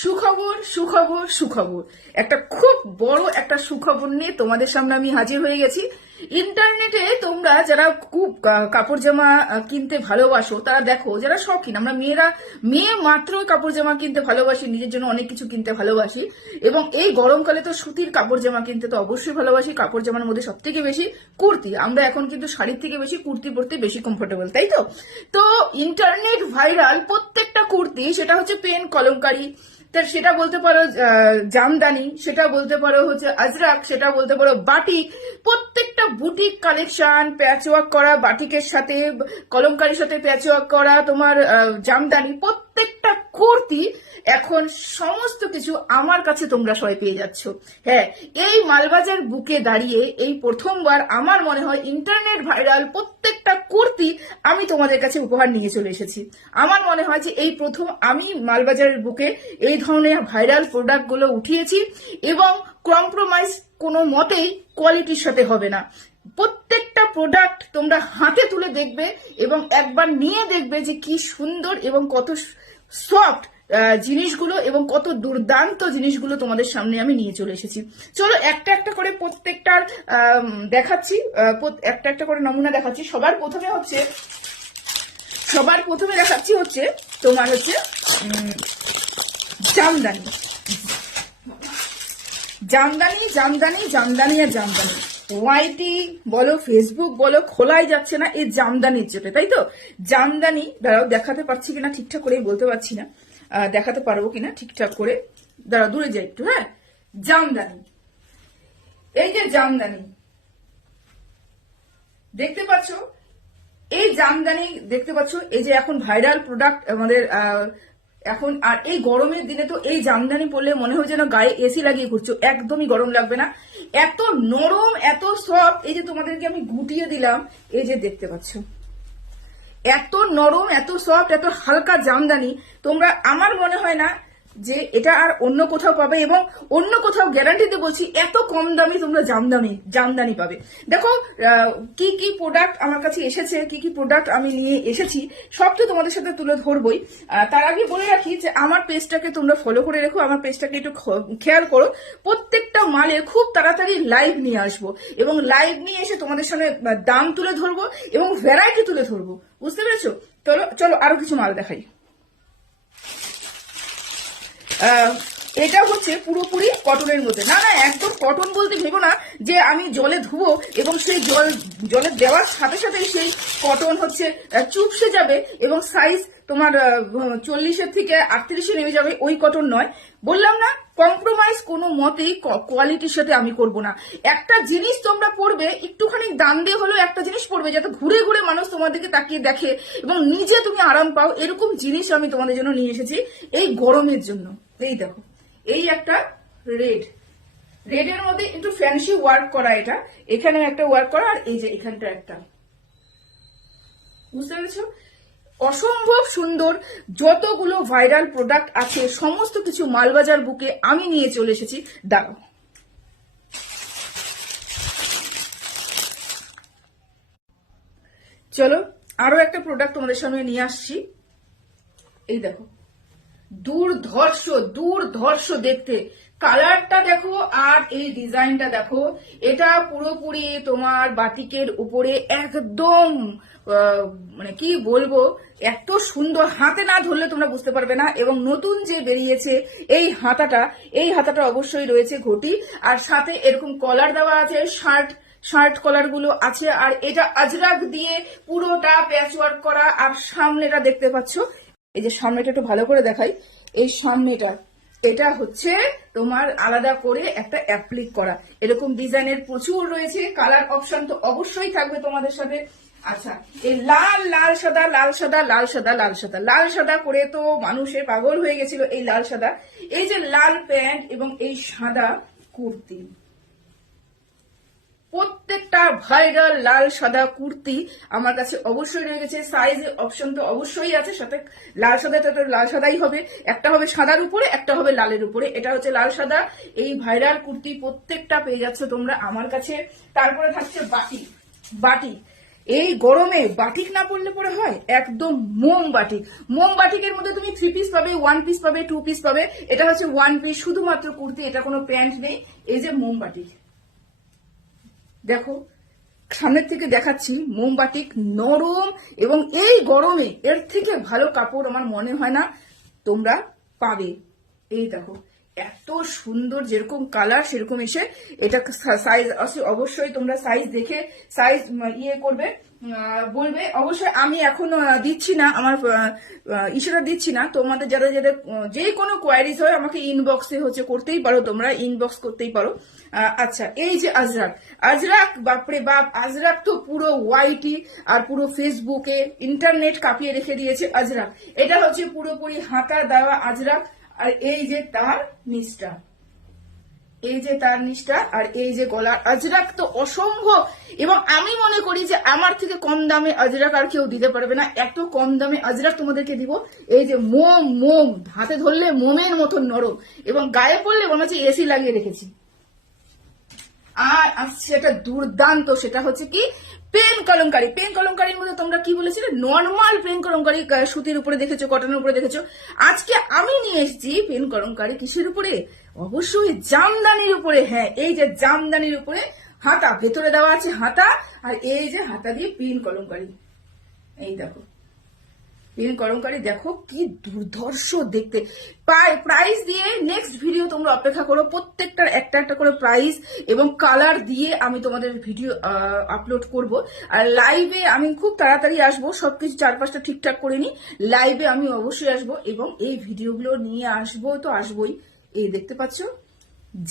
সুখবর সুখবর সুখবর, একটা খুব বড় একটা সুখবর নিয়ে তোমাদের সামনে আমি হাজির হয়ে গেছি। ইন্টারনেটে তোমরা যারা খুব কাপড় জামা কিনতে ভালোবাসো, তারা দেখো, যারা শৌখিন, আমরা মেয়ে মাত্র কাপড় জামা কিনতে ভালোবাসি, নিজের জন্য অনেক কিছু কিনতে ভালোবাসি, এবং এই গরমকালে তো সুতির কাপড় জামা কিনতে তো অবশ্যই ভালোবাসি। কাপড় জামার মধ্যে সব থেকে বেশি কুর্তি, আমরা এখন কিন্তু শাড়ির থেকে বেশি কুর্তি পরতে বেশি কমফোর্টেবল, তাই তো? তো ইন্টারনেট ভাইরাল প্রত্যেকটা কুর্তি, সেটা হচ্ছে পেন কলমকারি, সেটা বলতে পারো জামদানি, সেটা বলতে পারো হচ্ছে আজরাক, সেটা বলতে পারো বাটিক, প্রত্যেকটা বুটিক কালেকশন, প্যাচওয়ার্ক করা বাটিকের সাথে, কলমকারির সাথে প্যাচওয়ার্ক করা তোমার জামদানি, প্রত্যেকটা কুর্তি এখন সমস্ত কিছু আমার কাছে তোমরা সবাই পেয়ে যাচ্ছ। হ্যাঁ, এই মালবাজার বুকে দাঁড়িয়ে এই প্রথমবার আমার মনে হয় ইন্টারনেট ভাইরাল প্রত্যেকটা কুর্তি আমি তোমাদের কাছে উপহার নিয়ে চলে এসেছি। আমার মনে হয় যে এই প্রথম আমি মালবাজারের বুকে এই ধরনের ভাইরাল প্রোডাক্টগুলো উঠিয়েছি, এবং কম্প্রোমাইজ কোনো মতেই কোয়ালিটির সাথে হবে না। প্রত্যেকটা প্রোডাক্ট তোমরা হাতে তুলে দেখবে এবং একবার নিয়ে দেখবে যে কি সুন্দর এবং কত সফট জিনিসগুলো এবং কত দুর্দান্ত জিনিসগুলো তোমাদের সামনে আমি নিয়ে চলে এসেছি। চলো একটা একটা করে প্রত্যেকটার দেখাচ্ছি, একটা একটা করে নমুনা দেখাচ্ছি। সবার প্রথমে দেখাচ্ছি হচ্ছে তোমার হচ্ছে জামদানি জামদানি জামদানি জামদানি আর জামদানি। ওয়াইটি বলো, ফেসবুক বলো, খোলাই যাচ্ছে না এই জামদানির চেপে, তাই তো? জামদানি, দাঁড়াও দেখাতে পারছি কিনা ঠিকঠাক করে বলতে পারছি না, দেখাতে পারবো কিনা ঠিকঠাক করে, দাঁড়াও দূরে যাই একটু। হ্যাঁ, জামদানি, এই যে জামদানি দেখতে পাচ্ছ, এই জামদানি দেখতে পাচ্ছ, এই যে এখন ভাইরাল প্রোডাক্ট আমাদের এখন। আর এই গরমের দিনে তো এই জামদানি পরলে মনে হয় যেন গায়ে এসি লাগিয়ে ঘুরছো, একদমই গরম লাগবে না, এত নরম এত সফট। এই যে তোমাদেরকে আমি গুটিয়ে দিলাম, এই যে দেখতে পাচ্ছ, এত নরম এত সফট এত হালকা জামদানি তোমরা, আমার মনে হয় না যে এটা আর অন্য কোথাও পাবে, এবং অন্য কোথাও গ্যারান্টিতে বলছি এত কম দামে তোমরা জামদানি পাবে। দেখো কি কি প্রোডাক্ট আমার কাছে এসেছে, কি কি প্রোডাক্ট আমি নিয়ে এসেছি, সব তো তোমাদের সাথে তুলে ধরবই। তার আগে বলে রাখি যে আমার পেজটাকে তোমরা ফলো করে রেখো, আমার পেজটাকে একটু খেয়াল করো। প্রত্যেকটা মালে খুব তাড়াতাড়ি লাইভ নিয়ে আসবো, এবং লাইভ নিয়ে এসে তোমাদের সামনে দাম তুলে ধরবো এবং ভ্যারাইটি তুলে ধরবো, বুঝতে পেরেছো? চলো আরো কিছু মাল দেখাই। এটা হচ্ছে পুরোপুরি কটনের মধ্যে, না একদম কটন বলতে ভেবো না যে আমি জলে ধুবো এবং সেই জলে দেওয়ার সাথে সাথে সেই কটন হচ্ছে চুপসে যাবে এবং সাইজ তোমার 40-এর থেকে 38-এ নেমে যাবে, ওই কটন নয়। বললাম না, কম্প্রোমাইজ কোনো মতেই কোয়ালিটির সাথে আমি করব না। একটা জিনিস তোমরা পড়বে, একটুখানি দাম দিয়ে হলেও একটা জিনিস পড়বে, যাতে ঘুরে ঘুরে মানুষ তোমার দিকে তাকিয়ে দেখে এবং নিজে তুমি আরাম পাও, এরকম জিনিস আমি তোমাদের জন্য নিয়ে এসেছি এই গরমের জন্য। এই দেখো, এই একটা রেডের মধ্যে একটু ফ্যান্সি ওয়ার্ক করা, এটা এখানে একটা ওয়ার্ক করা, আর এই যে এখানটা একটা, বুঝতে পেরেছো? অসম্ভব সুন্দর যতগুলো ভাইরাল প্রোডাক্ট আছে সমস্ত কিছু মালবাজার বুকে আমি নিয়ে চলে এসেছি। দাঁড়াও, চলো আরো একটা প্রোডাক্ট তোমাদের সামনে নিয়ে আসছি। এই দেখো, দুর্ধর্ষ দেখতে, কালারটা দেখো আর এই ডিজাইনটা দেখো, এটা পুরোপুরি তোমার বাটিকের উপরে একদম মানে কি বলবো, এত সুন্দর, হাতে না ধরলে তোমরা বুঝতে পারবে না। এবং নতুন যে বেরিয়েছে এই হাতাটা অবশ্যই রয়েছে ঘটি, আর সাথে এরকম কলার দেওয়া আছে, শার্ট কলার গুলো আছে, আর এটা আজরাক দিয়ে পুরোটা প্যাচওয়ার্ক করা। আর সামনেটা দেখতে পাচ্ছ, এই যে সামনেটা একটু ভালো করে দেখাই, এই সামনেটা এটা হচ্ছে তোমার আলাদা করে একটা অ্যাপ্লিক করা, এরকম ডিজাইনের প্রচুর রয়েছে। কালার অপশন তো অবশ্যই থাকবে তোমাদের সাথে। আচ্ছা, এই লাল সাদা করে তো মানুষের পাগল হয়ে গেছিল, এই লাল সাদা, এই যে লাল প্যান্ট এবং এই সাদা কুর্তি, প্রত্যেকটা ভাইরাল লাল সাদা কুর্তি আমার কাছে অবশ্যই রয়ে গেছে। সাইজের অপশন তো অবশ্যই আছে, সাথে লাল সাদাটা তো লাল সাদাই হবে, একটা হবে সাদার উপরে, একটা হবে লালের উপরে। এটা হচ্ছে লাল সাদা, এই ভাইরাল কুর্তি প্রত্যেকটা পেয়ে যাচ্ছ তোমরা আমার কাছে। তারপরে থাকছে বাটি, এই গরমে বাটিক না পরলে পরে হয়, একদম মোম বাটিক। মোম বাটিকের মধ্যে তুমি 3 পিস পাবে, 1 পিস পাবে, 2 পিস পাবে। এটা হচ্ছে 1 পিস, শুধুমাত্র কুর্তি, এটা কোনো প্যান্ট নেই। এই যে মোম বাটিক, দেখো সামনের থেকে দেখাচ্ছি, মোমবাটিক নরম, এবং এই গরমে এর থেকে ভালো কাপড় আমার মনে হয় না তোমরা পাবে। এই দেখো এত সুন্দর, যেরকম কালার সেরকম এসে। এটা সাইজ অবশ্যই তোমরা সাইজ দেখে সাইজ করবে, বলবে অবশ্যই। আমি এখন দিচ্ছি না, আমার ইশারা দিচ্ছি না। তোমাদের যাদের যাদের যে কোনো কোয়ারিজ হয় আমাকে ইনবক্সে হচ্ছে করতেই পারো, তোমরা ইনবক্স করতেই পারো। আচ্ছা, এই যে আজরাক, আজরাক বাপরে বাপ, আজরাক তো পুরো ওয়াইটি আর পুরো ফেসবুকে ইন্টারনেট কাঁপিয়ে রেখে দিয়েছে আজরাক। এটা হচ্ছে পুরোপুরি হাতা দেওয়া আজরাক, আর এই যে তার নিচটা, এই যে তার নিচটা, আর এই যে গলা। আজরাক তো অসম্ভব, এবং আমি মনে করি যে আমার থেকে কম দামে আজরাক আর কেউ দিতে পারবে না। এত কম দামে আজরাক তোমাদেরকে দিব। এই যে মোম, মোম হাতে ধরলে মোমের মতন নরম, এবং গায়ে পড়লে মনে হচ্ছে এসি লাগিয়ে রেখেছি। আর আসছে এটা দুর্দান্ত, সেটা হচ্ছে কি পেন কলমকারি। পেন কলমকারির মধ্যে তোমরা কি বলেছিলে, নর্মাল পেন কলমকারি সুতির উপরে দেখেছো, কটনের উপরে দেখেছো। আজকে আমি নিয়ে এসেছি পেন কলমকারি কিসের উপরে, অবশ্যই জামদানির উপরে। হ্যাঁ, এই যে জামদানির উপরে হাতা, ভেতরে দেওয়া আছে হাতা, আর এই যে হাতা দিয়ে পেন কলমকারি। এই দেখো পেন কলমকারি, দেখো কি দুর্ধর্ষ দেখতে। প্রাইস দিয়ে নেক্সট ভিডিও তোমরা অপেক্ষা করো, প্রত্যেকটার একটা একটা করে প্রাইস এবং কালার দিয়ে আমি তোমাদের ভিডিও আপলোড করব। আর লাইভে আমি খুব তাড়াতাড়ি আসবো, সবকিছু 4-5টা ঠিকঠাক করে নি। লাইভে আমি অবশ্যই আসবো, এবং এই ভিডিওগুলো নিয়ে আসবো তো আসবোই। এই দেখতে পাচ্ছ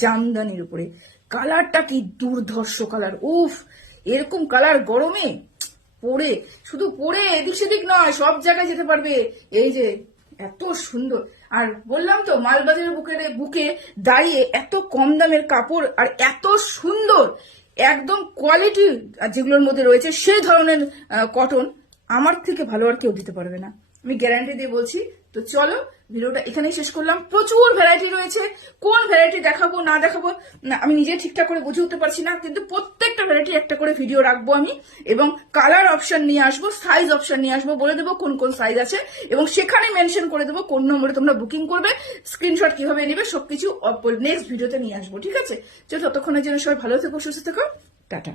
জামদানির উপরে, কালারটা কি দুর্ধর্ষ কালার। উফ, এরকম কালার গরমে পরে, শুধু পরে এদিক সেদিক নয়, সব জায়গায় যেতে পারবে। এই যে এত সুন্দর, আর বললাম তো মালবাজারের বুকে দাঁড়িয়ে এত কম দামের কাপড় আর এত সুন্দর একদম কোয়ালিটি যেগুলোর মধ্যে রয়েছে সেই ধরনের কটন আমার থেকে ভালো আর কেউ দিতে পারবে না, আমি গ্যারান্টি দিয়ে বলছি। তো চলো ভিডিওটা এখানেই শেষ করলাম। প্রচুর ভ্যারাইটি রয়েছে, কোন ভ্যারাইটি দেখাবো না দেখাবো না আমি নিজে ঠিকঠাক করে বুঝে উঠতে পারছি না, কিন্তু প্রত্যেকটা ভ্যারাইটি একটা করে ভিডিও রাখবো আমি, এবং কালার অপশন নিয়ে আসবো, সাইজ অপশন নিয়ে আসবো, বলে দেবো কোন কোন সাইজ আছে, এবং সেখানে মেনশন করে দেবো কোন নম্বরে তোমরা বুকিং করবে, স্ক্রিনশট কিভাবে নেবে, সবকিছু নেক্সট ভিডিওতে নিয়ে আসবো। ঠিক আছে, ততক্ষণের জন্য সবাই ভালো থেকো, সুস্থ থেকো, টাটা।